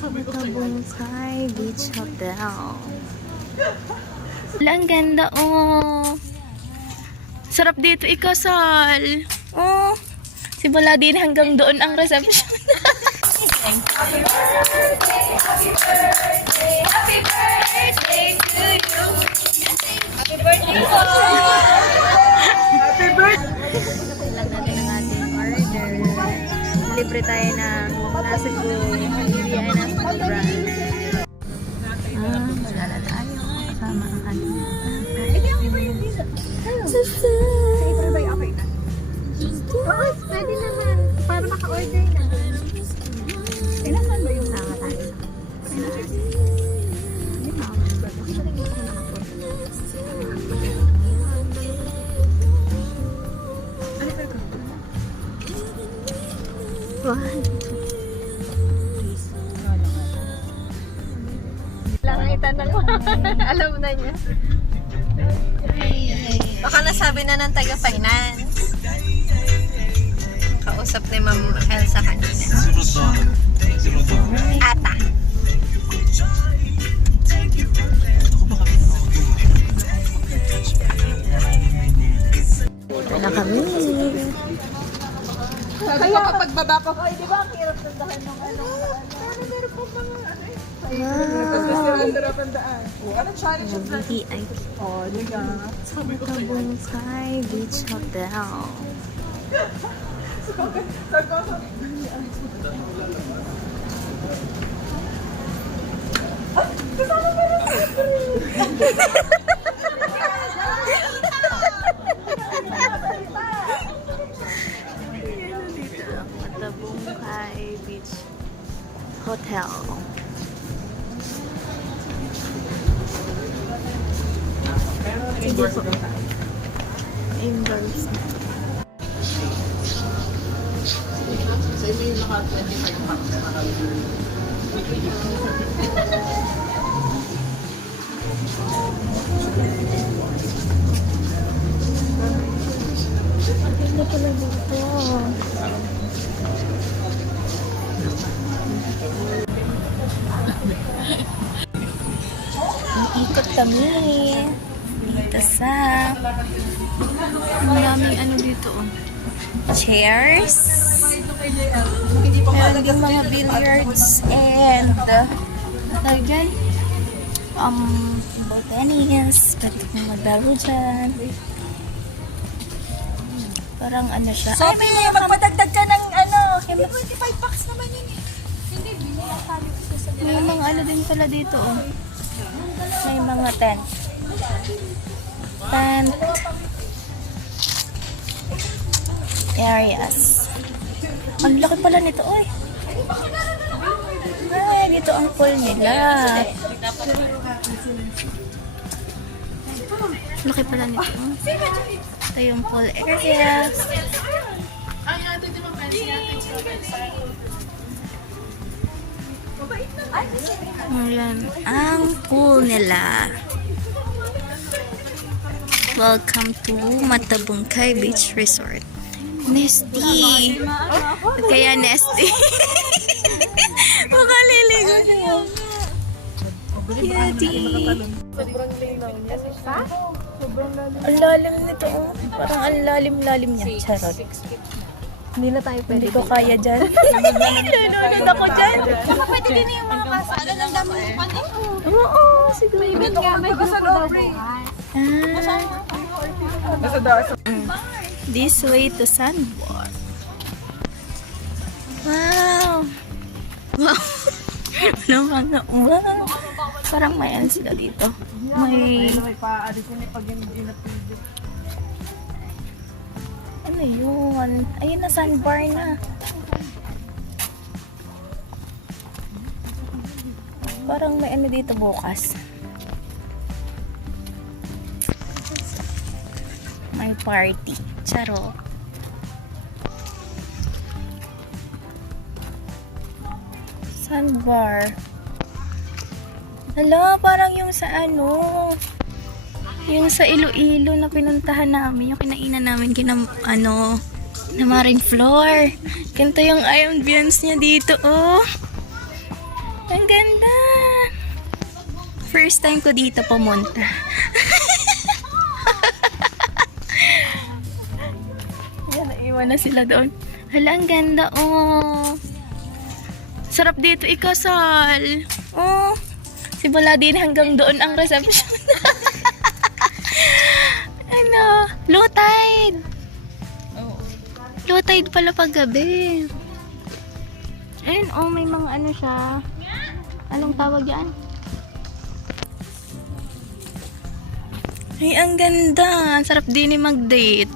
Tabungkay Beach Hotel. Ang ganda, oh. Sarap dito ikasal. Oh. Simula din hanggang doon ang reception. Happy birthday, happy birthday, happy birthday to you. Happy birthday po. Happy birthday. Lang natin ang ating order. Libre tayo ng nasa go. Bibiyay na sa brand. Malala tayo. Kasama ang ating Pwede naman. Para maka-order na. Kailangan ba yung nakatayo? Lang itanong mo. Alam na niya. Baka nasabi na ng taga-finance. Kausap ni Ma'am Elsa kanina. Ata. Wala kami. Kaya kapag baba ko, ay di ba ang hirap tandahan ng ano? Pero meron pa mga VIP. Oh, di ba? Tabungkay Beach Hotel. Tabungkay Beach Hotel. Sige po. Indoors. Maganda pala dito. Ikot kami dito sa maraming ano dito, oh. Chairs, meron din mga billiards and dyan table tennis, pwede kong maglaro dyan. Parang ano siya. So, pili yung magpadagdag ka ng ano. 25 bucks naman yun eh. Hindi, May mga ano din pala dito, oh. May mga tent areas. Ang laki pala nito, oy. Ay, dito ang pool nila. Laki pala nito. Ito yung pool area. Ayan, ang pool nila. Welcome to Matabungkay Beach Resort. Nesty! Kaya Nesty. Makaliligo niya. Yati. Ang lalim nito, oh. Parang ang lalim-lalim niya. Charot. Hindi na tayo pwede. Hindi ko kaya dyan. Lunod ako dyan. Baka pwede din yung mga kasa. Ano lang dami mo pa din? Oo, siguro. May grupo daw bukas. This way to Sandbar. Wow! Wow! Wow! Parang may ano sila dito. May ano yun? Ayun na, sandbar na. Parang may ano dito bukas. May party. Charo. Sandbar. Hala, parang yung sa ano, yung sa Iloilo na pinuntahan namin, yung kinainan namin ano, na Marine Floor. Ganito yung ambience niya dito, oh. Ang ganda. First time ko dito pumunta. Yan, naiwan na sila doon. Hala, ang ganda, oh. Sarap dito ikasal. Oh. Simula din hanggang doon ang reception. Ano? Low tide. Low tide pala pag gabi. Ayun, oh, may mga ano siya. Anong tawag yan? Ay, ang ganda. Ang sarap din mag-date.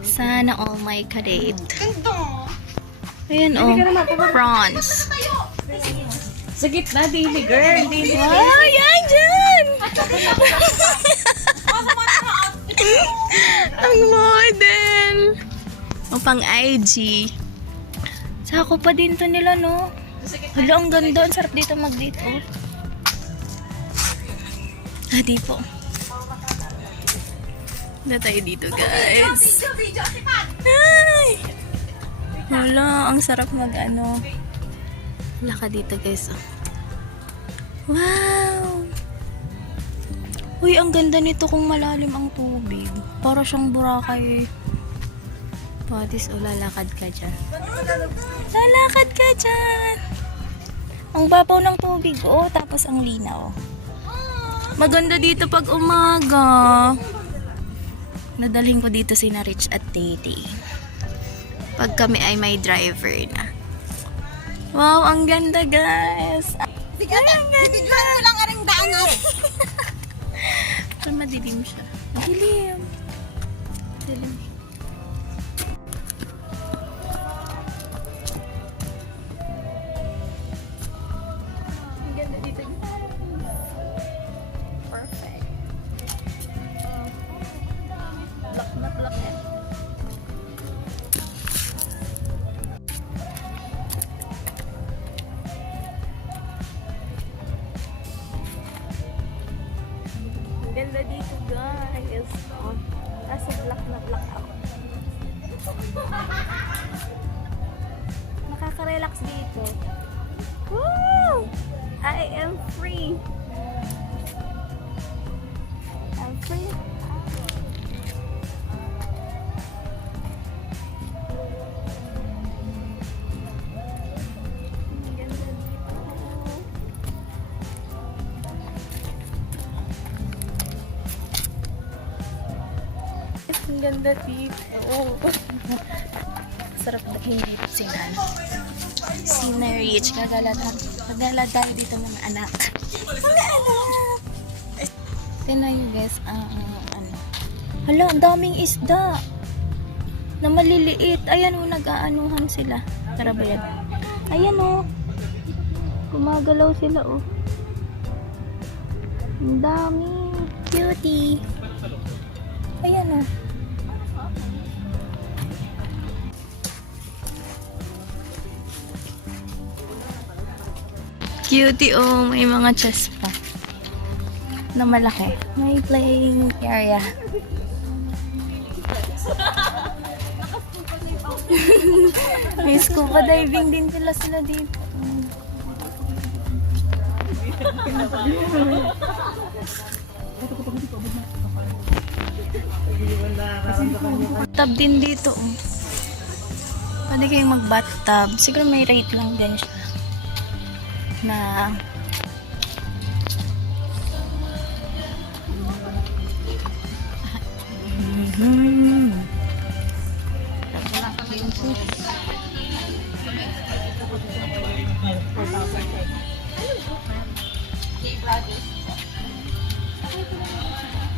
Sana all may ka-date. Ayan, oh. Prawns. Sa gitna, daily girl. Daily Wow, yan dyan! Ang model! O, pang IG. Sako pa din to nila, no? Hala, ang ganda. Ang sarap dito mag-date, oh. Di po. Na tayo dito, guys. Ay! Hala, ang sarap mag-ano. Wala ka dito, guys, oh. Wow! Uy, ang ganda nito kung malalim ang tubig. Para siyang Boracay. Patis, o lalakad ka dyan. Lalakad ka dyan! Ang babaw ng tubig, oh. Tapos ang linaw. Maganda dito pag umaga. Nadalhin ko dito si Rich at Titi. Pag kami ay may driver na. Wow, ang ganda, guys. Ay, ang ganda. lang aring daan. Pero madilim siya. Madilim. Madilim. Ang ganda dito. Perfect. Black na black yan. Ganda dito, guys. Oh, nasa black na black ako. Nakaka-relax dito. Woo! I am free. I'm free. Ganda dito. Ang ganda dito. Sarap na hinip si Nan. Si Rich, kagala tayo dito mga anak. Mga anak! Tignan nyo guys, ano. Hala, ang daming isda. Na maliliit. Ayan o, nag-aanuhan sila. Tara ba yan? Ayan o. Gumagalaw sila o. Ang dami. Cutie. Ayan o. Cutie, oh, may mga chest pa na malaki. May playing area. May scuba diving din sila dito. Bathtub din dito. Oh. Pwede kayong mag-bathtub. Siguro may rate lang din siya. Na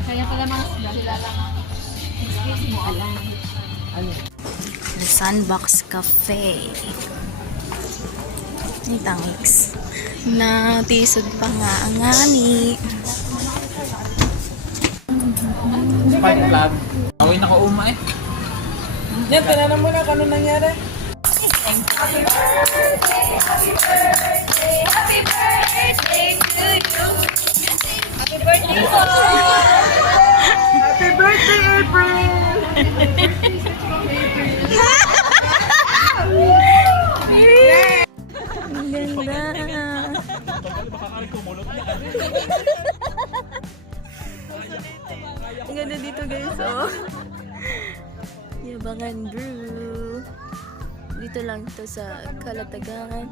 Kaya pala mga sila lang. Excuse mo, alam. The Sandbox Cafe. Ay, thanks. Na tisod pa nga ang ngani. Fight Club. Awin ako uma eh. Yan, tinanong mo na kung ano nangyari. Happy birthday to you. Happy birthday po. Happy birthday, April! Ang ganda. Ang ganda dito guys, oh. Yabangan brew. Dito lang to sa Kalatagan.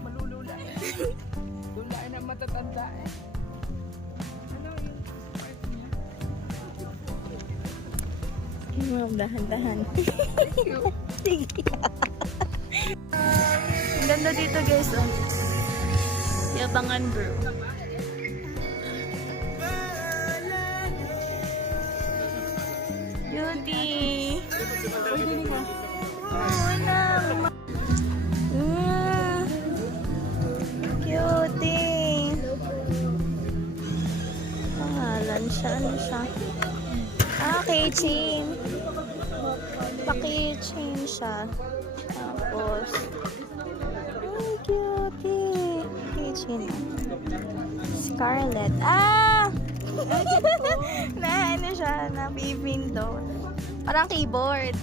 Malulula eh. Lula na matatanda eh. Dahan-dahan. Sige. Ang ganda dito guys, oh. Yabangan brew. Beauty. Oh, wala. Cutie. Pangalan siya. Ano siya? Keychain. Pa-keychain siya. Tapos, cutie. Keychain. Scarlett. Na ano siya, na pipinto. Parang keyboard.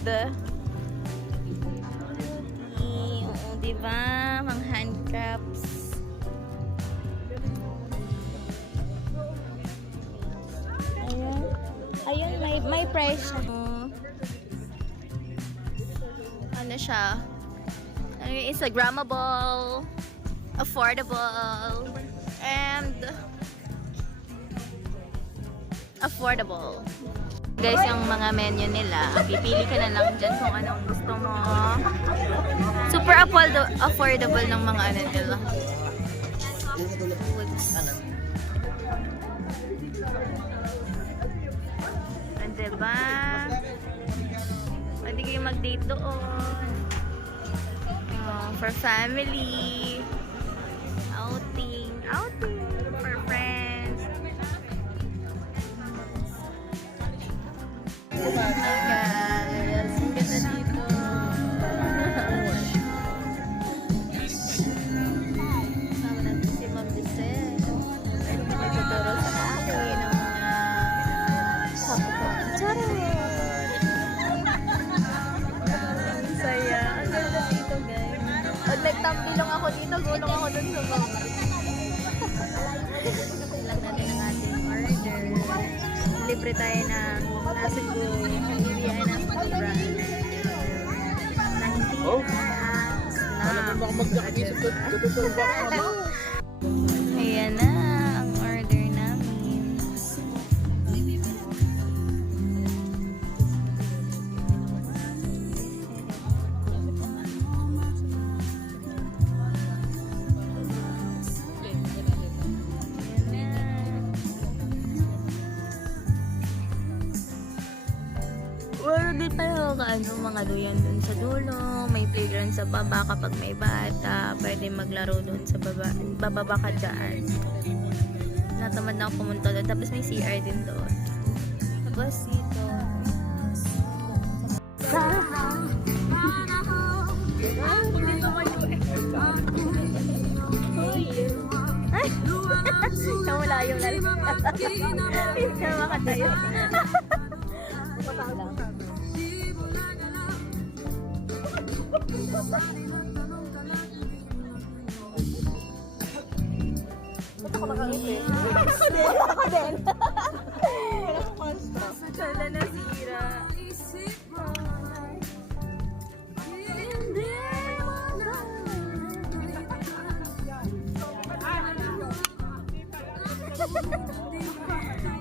Oo, diba? Mga handcrafts. Ayan. Ayun, may price siya. Ano siya? Instagrammable, affordable, and affordable. Guys, yung mga menu nila, pipili ka na lang dyan kung anong gusto mo. Super affordable ng mga ano nila. Foods. Diba? Pwede kayo mag-date doon. For family. Outing. For friends. Hi guys. Ang ganda dito. Kasama natin si Ma'am Bissette. Pwede ka magtuturo sa akin ng mga hapon. Charot! Ang saya. Ang ganda dito guys. Pag nagtambilong ako dito, gulong ako dun sa mga. Lang natin ang ating order. Libre tayo ng nasa ko. Bibiyay ng brand. 19 Ayan na ang order namin. Well, di pa mga duyan dun sa dulo. May playground sa baba kapag may bata. Pwede maglaro dun sa baba. Bababa ka dyan. Natamad na ako pumunta doon. Tapos may CR din doon. Tapos dito. Ay! Nawala yung lalo. Hindi na makatayo. Ba't ako nakangiti? Ako din. Sala nasira.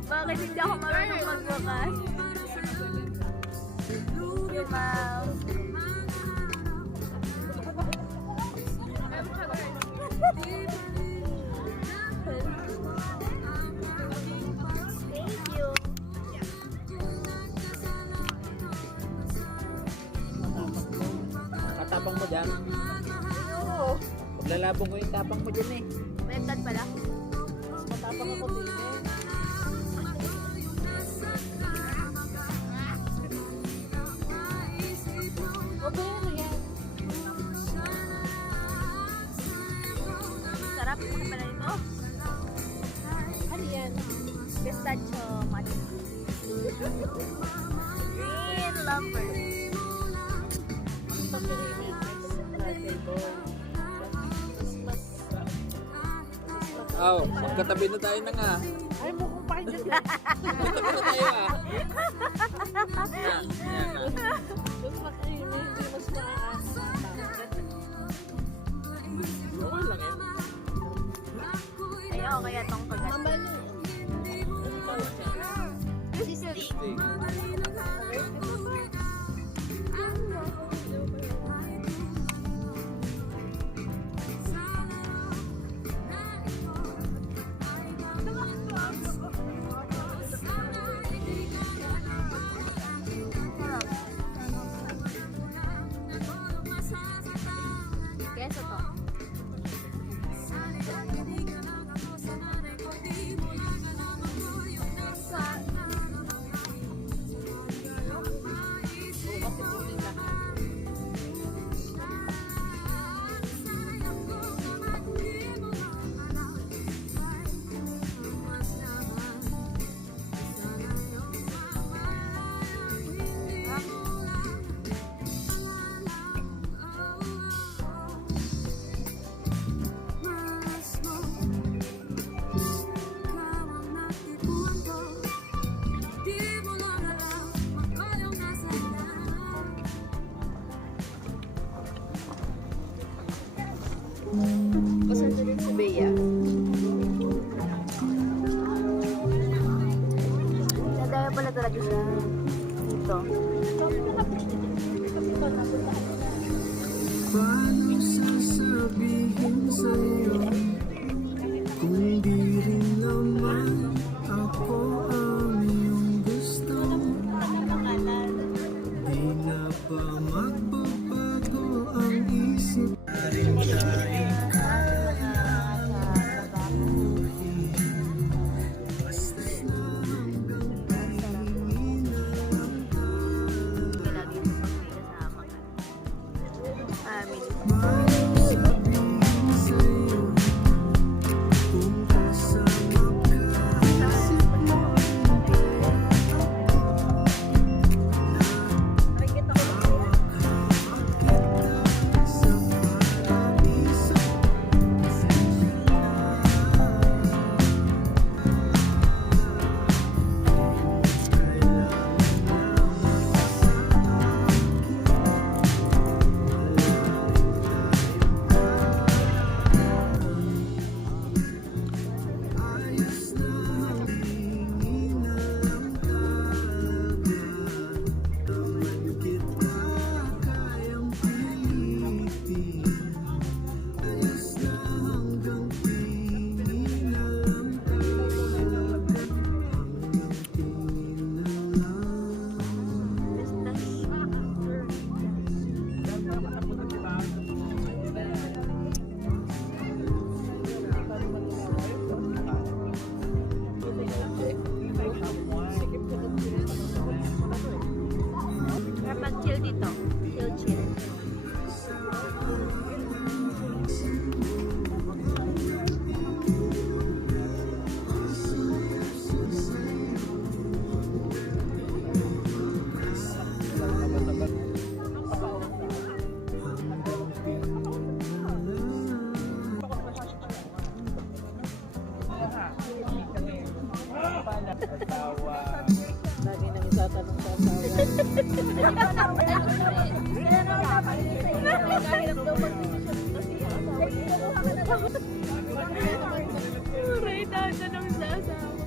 Bakit hindi ako marunong magwakas? Yung mouse. Thank you. Katapang mo dyan. Oo. Paglalabong ko yung tapang mo dyan eh. Mental pala. Matapang ako din eh. Okay, ano yan? Sarap. Bakit pala ito? Ano yan? Pistachio matcha. Green lumber. Oh, magkatabi na tayo na nga. Ay, mukhang pa kayo dyan. Magkatabi na tayo ah. Yan, yan na. Mas makinig, hindi mas Okay lang yan. Ayaw, kaya tong kagat. Steak. Keso to. Kasan din si Bea? Nadaya pala talaga siya. Dito. Paano sasabihin sa'yo kung di rin naman ako ang iyong gusto? Di na ba magbabago ang isip? Lagi ito pag may kasama ka. Amin. Paano sabihin sa'yo kung kasama ka? Sa paradiso, ayos na hihingi na lang talaga. Naman kita kayang pilitin. Ayos na hanggang tingin na lang talaga. Hanggang tingin na lang. Kapag chill dito. Chill, chill. Lagi nang itatanong sa asawa. Right out na naman sa asawa.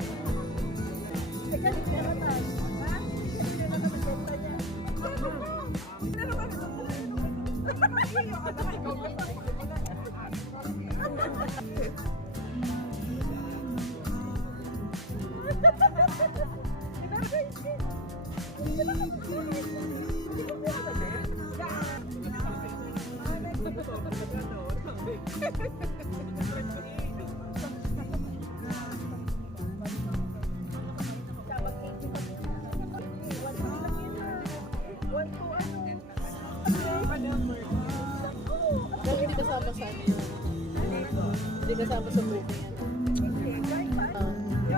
Pero hindi kasama sa ano yun. Hindi kasama sa booking yan.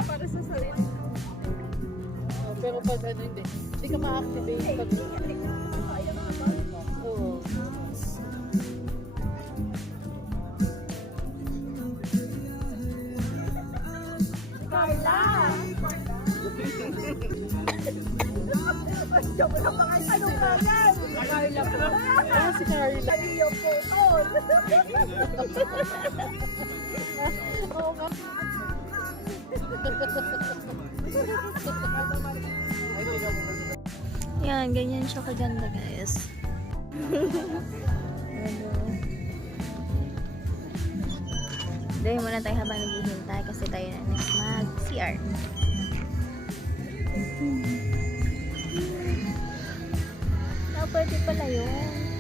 Para sa sarili. Pero pag ano hindi. Hindi ka ma-activate pag... Oo. Ah, si Carla. Oo nga. Yan, ganyan siya kaganda guys. Dahil muna tayo habang naghihintay kasi tayo na next mag-CR. Pwede pala yun.